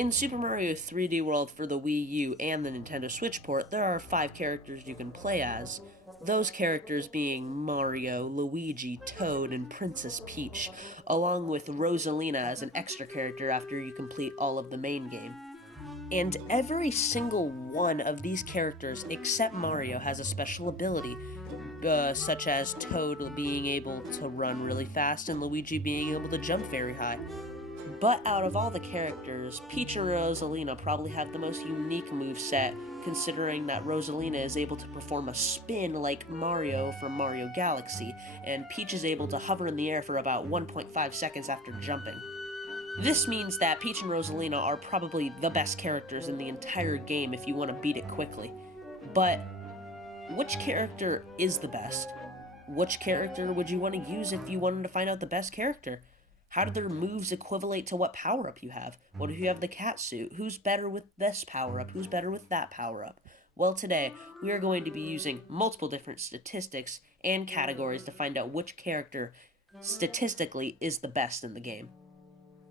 In Super Mario 3D World for the Wii U and the Nintendo Switch port, there are 5 characters you can play as. Those characters being Mario, Luigi, Toad, and Princess Peach, along with Rosalina as an extra character after you complete all of the main game. And every single one of these characters, except Mario, has a special ability, such as Toad being able to run really fast and Luigi being able to jump very high. But out of all the characters, Peach and Rosalina probably have the most unique moveset, considering that Rosalina is able to perform a spin like Mario from Mario Galaxy, and Peach is able to hover in the air for about 1.5 seconds after jumping. This means that Peach and Rosalina are probably the best characters in the entire game if you want to beat it quickly. But which character is the best? Which character would you want to use if you wanted to find out the best character? How do their moves equivalate to what power-up you have? What if you have the cat suit? Who's better with this power-up? Who's better with that power-up? Well, today, we are going to be using multiple different statistics and categories to find out which character, statistically, is the best in the game.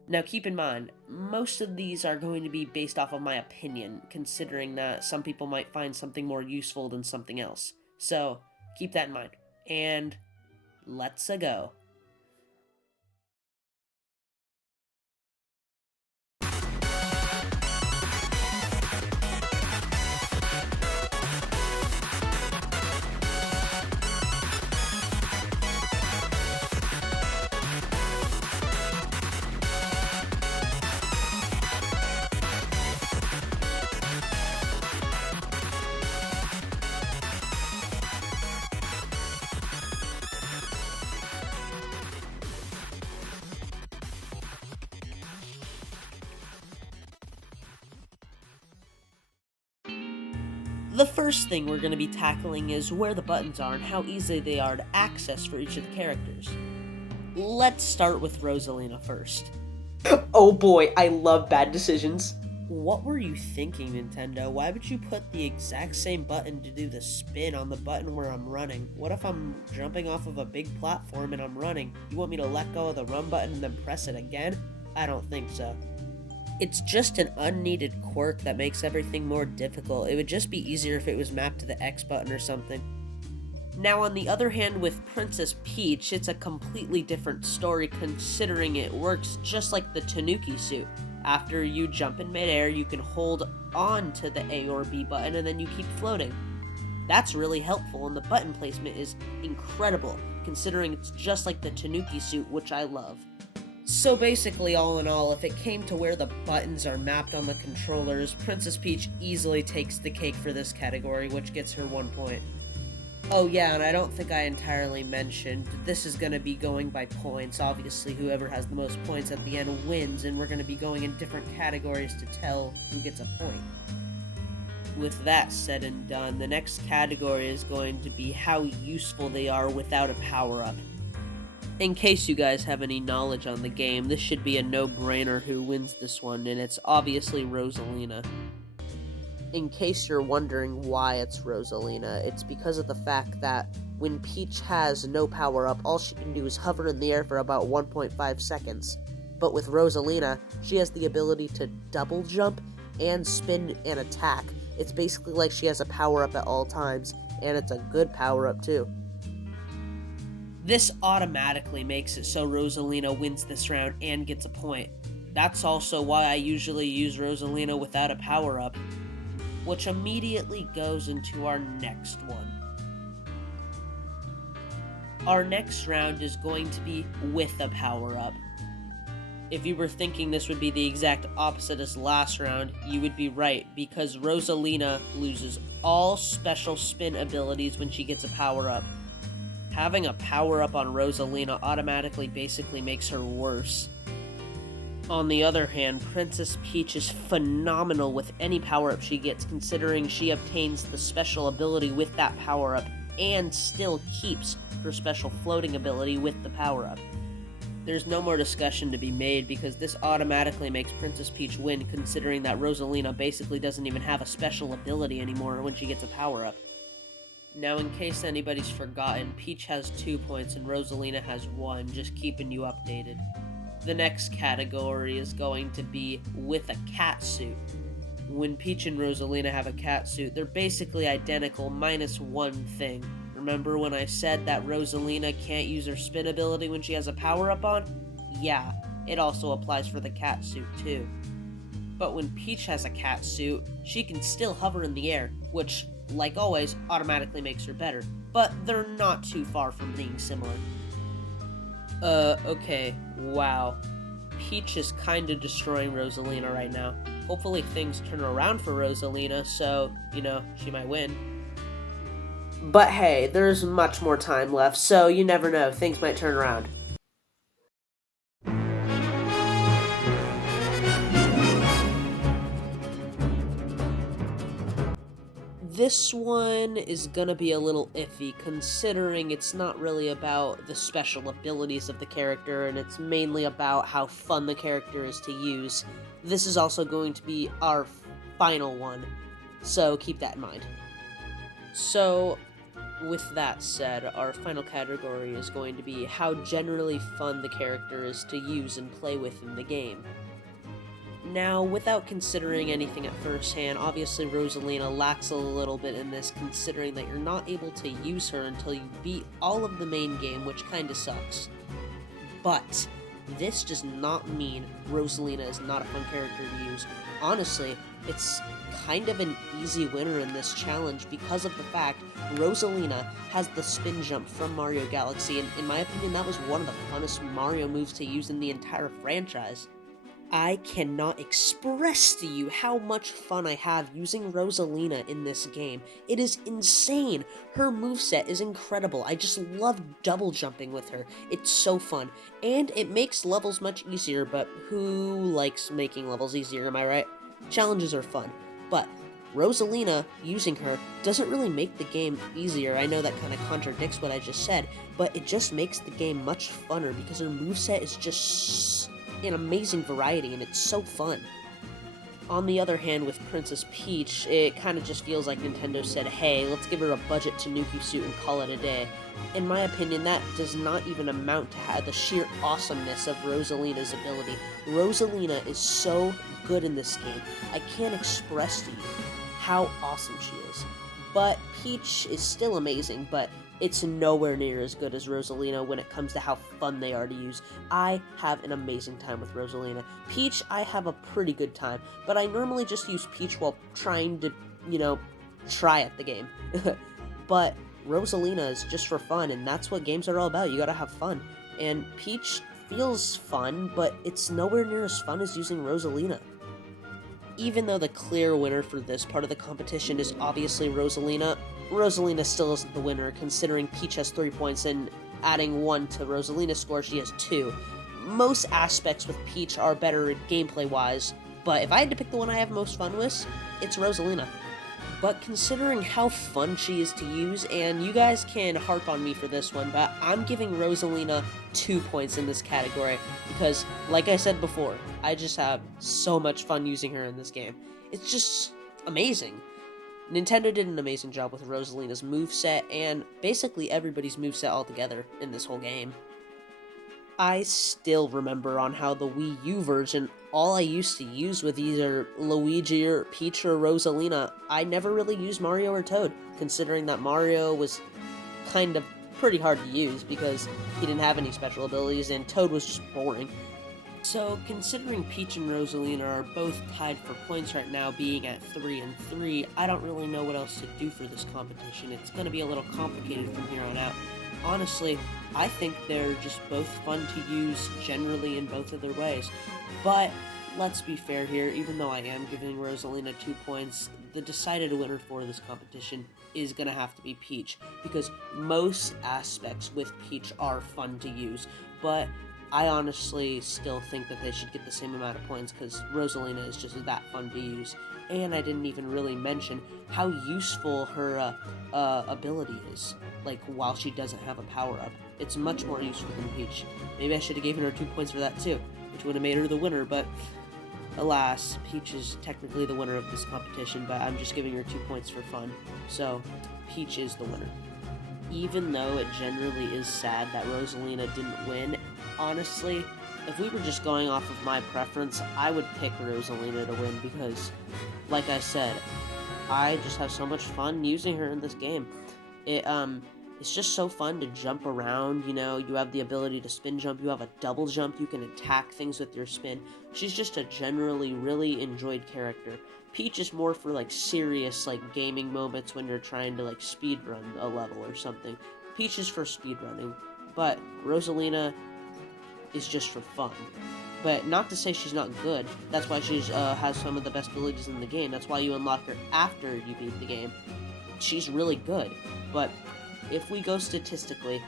Now, keep in mind, most of these are going to be based off of my opinion, considering that some people might find something more useful than something else. So, keep that in mind. And let's-a go. The first thing we're going to be tackling is where the buttons are and how easy they are to access for each of the characters. Let's start with Rosalina first. Oh boy, I love bad decisions. What were you thinking, Nintendo? Why would you put the exact same button to do the spin on the button where I'm running? What if I'm jumping off of a big platform and I'm running? You want me to let go of the run button and then press it again? I don't think so. It's just an unneeded quirk that makes everything more difficult. It would just be easier if it was mapped to the X button or something. Now, on the other hand, with Princess Peach, it's a completely different story considering it works just like the Tanuki suit. After you jump in midair, you can hold on to the A or B button and then you keep floating. That's really helpful, and the button placement is incredible, considering it's just like the Tanuki suit, which I love. So basically, all in all, if it came to where the buttons are mapped on the controllers, Princess Peach easily takes the cake for this category, which gets her 1 point. Oh yeah, and I don't think I entirely mentioned, this is going to be going by points. Obviously, whoever has the most points at the end wins, and we're going to be going in different categories to tell who gets a point. With that said and done, the next category is going to be how useful they are without a power-up. In case you guys have any knowledge on the game, this should be a no-brainer who wins this one, and it's obviously Rosalina. In case you're wondering why it's Rosalina, it's because of the fact that when Peach has no power-up, all she can do is hover in the air for about 1.5 seconds. But with Rosalina, she has the ability to double jump and spin and attack. It's basically like she has a power-up at all times, and it's a good power-up too. This automatically makes it so Rosalina wins this round and gets a point. That's also why I usually use Rosalina without a power-up, which immediately goes into our next one. Our next round is going to be with a power-up. If you were thinking this would be the exact opposite as last round, you would be right, because Rosalina loses all special spin abilities when she gets a power-up. Having a power-up on Rosalina automatically basically makes her worse. On the other hand, Princess Peach is phenomenal with any power-up she gets, considering she obtains the special ability with that power-up and still keeps her special floating ability with the power-up. There's no more discussion to be made because this automatically makes Princess Peach win, considering that Rosalina basically doesn't even have a special ability anymore when she gets a power-up. Now, in case anybody's forgotten, Peach has 2 points and Rosalina has 1, just keeping you updated. The next category is going to be with a cat suit. When Peach and Rosalina have a cat suit, they're basically identical minus one thing. Remember when I said that Rosalina can't use her spin ability when she has a power-up on? Yeah, it also applies for the cat suit too. But when Peach has a cat suit, she can still hover in the air, which, like always, automatically makes her better. But they're not too far from being similar. Okay, wow. Peach is kinda destroying Rosalina right now. Hopefully things turn around for Rosalina, so, she might win. But hey, there's much more time left, so you never know, things might turn around. This one is gonna be a little iffy, considering it's not really about the special abilities of the character, and it's mainly about how fun the character is to use. This is also going to be our final one, so keep that in mind. So, with that said, our final category is going to be how generally fun the character is to use and play with in the game. Now, without considering anything at first hand, obviously Rosalina lacks a little bit in this, considering that you're not able to use her until you beat all of the main game, which kinda sucks. But this does not mean Rosalina is not a fun character to use. Honestly, it's kind of an easy winner in this challenge because of the fact Rosalina has the spin jump from Mario Galaxy, and in my opinion, that was one of the funnest Mario moves to use in the entire franchise. I cannot express to you how much fun I have using Rosalina in this game. It is insane. Her moveset is incredible. I just love double jumping with her. It's so fun. And it makes levels much easier, but who likes making levels easier, am I right? Challenges are fun. But Rosalina, using her, doesn't really make the game easier. I know that kind of contradicts what I just said, but it just makes the game much funner because her moveset is just an amazing variety, and it's so fun. On the other hand, with Princess Peach, it kind of just feels like Nintendo said, hey, let's give her a budget Tanuki suit and call it a day. In my opinion, that does not even amount to the sheer awesomeness of Rosalina's ability. Rosalina is so good in this game, I can't express to you how awesome she is. But Peach is still amazing, but it's nowhere near as good as Rosalina when it comes to how fun they are to use. I have an amazing time with Rosalina. Peach, I have a pretty good time, but I normally just use Peach while trying to, try at the game. But Rosalina is just for fun, and that's what games are all about. You gotta have fun. And Peach feels fun, but it's nowhere near as fun as using Rosalina. Even though the clear winner for this part of the competition is obviously Rosalina, Rosalina still isn't the winner, considering Peach has 3 points, and adding 1 to Rosalina's score, she has 2. Most aspects with Peach are better gameplay-wise, but if I had to pick the one I have most fun with, it's Rosalina. But considering how fun she is to use, and you guys can harp on me for this one, but I'm giving Rosalina 2 points in this category, because, like I said before, I just have so much fun using her in this game. It's just amazing. Nintendo did an amazing job with Rosalina's moveset, and basically everybody's moveset altogether in this whole game. I still remember on how the Wii U version, all I used to use with either Luigi or Peach or Rosalina, I never really used Mario or Toad, considering that Mario was kind of pretty hard to use because he didn't have any special abilities and Toad was just boring. So, considering Peach and Rosalina are both tied for points right now, being at 3 and 3, I don't really know what else to do for this competition. It's going to be a little complicated from here on out. Honestly, I think they're just both fun to use generally in both of their ways. But, let's be fair here, even though I am giving Rosalina 2 points, the decided winner for this competition is going to have to be Peach, because most aspects with Peach are fun to use, but I honestly still think that they should get the same amount of points because Rosalina is just that fun to use. And I didn't even really mention how useful her ability is, like while she doesn't have a power-up. It's much more useful than Peach. Maybe I should have given her 2 points for that too, which would have made her the winner, but alas, Peach is technically the winner of this competition, but I'm just giving her 2 points for fun. So, Peach is the winner. Even though it generally is sad that Rosalina didn't win, honestly, if we were just going off of my preference, I would pick Rosalina to win because, like I said, I just have so much fun using her in this game. It's just so fun to jump around, you know, you have the ability to spin jump, you have a double jump, you can attack things with your spin. She's just a generally really enjoyed character. Peach is more for, like, serious, like, gaming moments when you're trying to, like, speedrun a level or something. Peach is for speedrunning, but Rosalina is just for fun. But not to say she's not good. That's why she's has some of the best abilities in the game. That's why you unlock her after you beat the game. She's really good, but if we go statistically,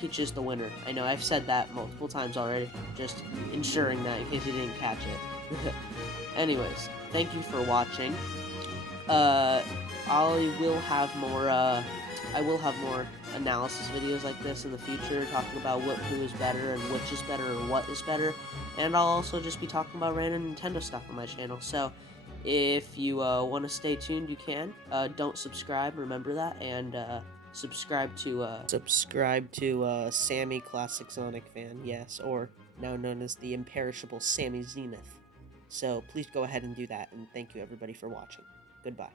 Peach is the winner. I know I've said that multiple times already, just ensuring that in case you didn't catch it. Anyways, thank you for watching. I will have more analysis videos like this in the future, talking about who is better and which is better or what is better, and I'll also just be talking about random Nintendo stuff on my channel. So if you want to stay tuned, you can. Don't subscribe, remember that, and subscribe to Sammy Classic Sonic Fan, yes, or now known as the imperishable Sammy Zenith. So please go ahead and do that, and thank you everybody for watching. Goodbye.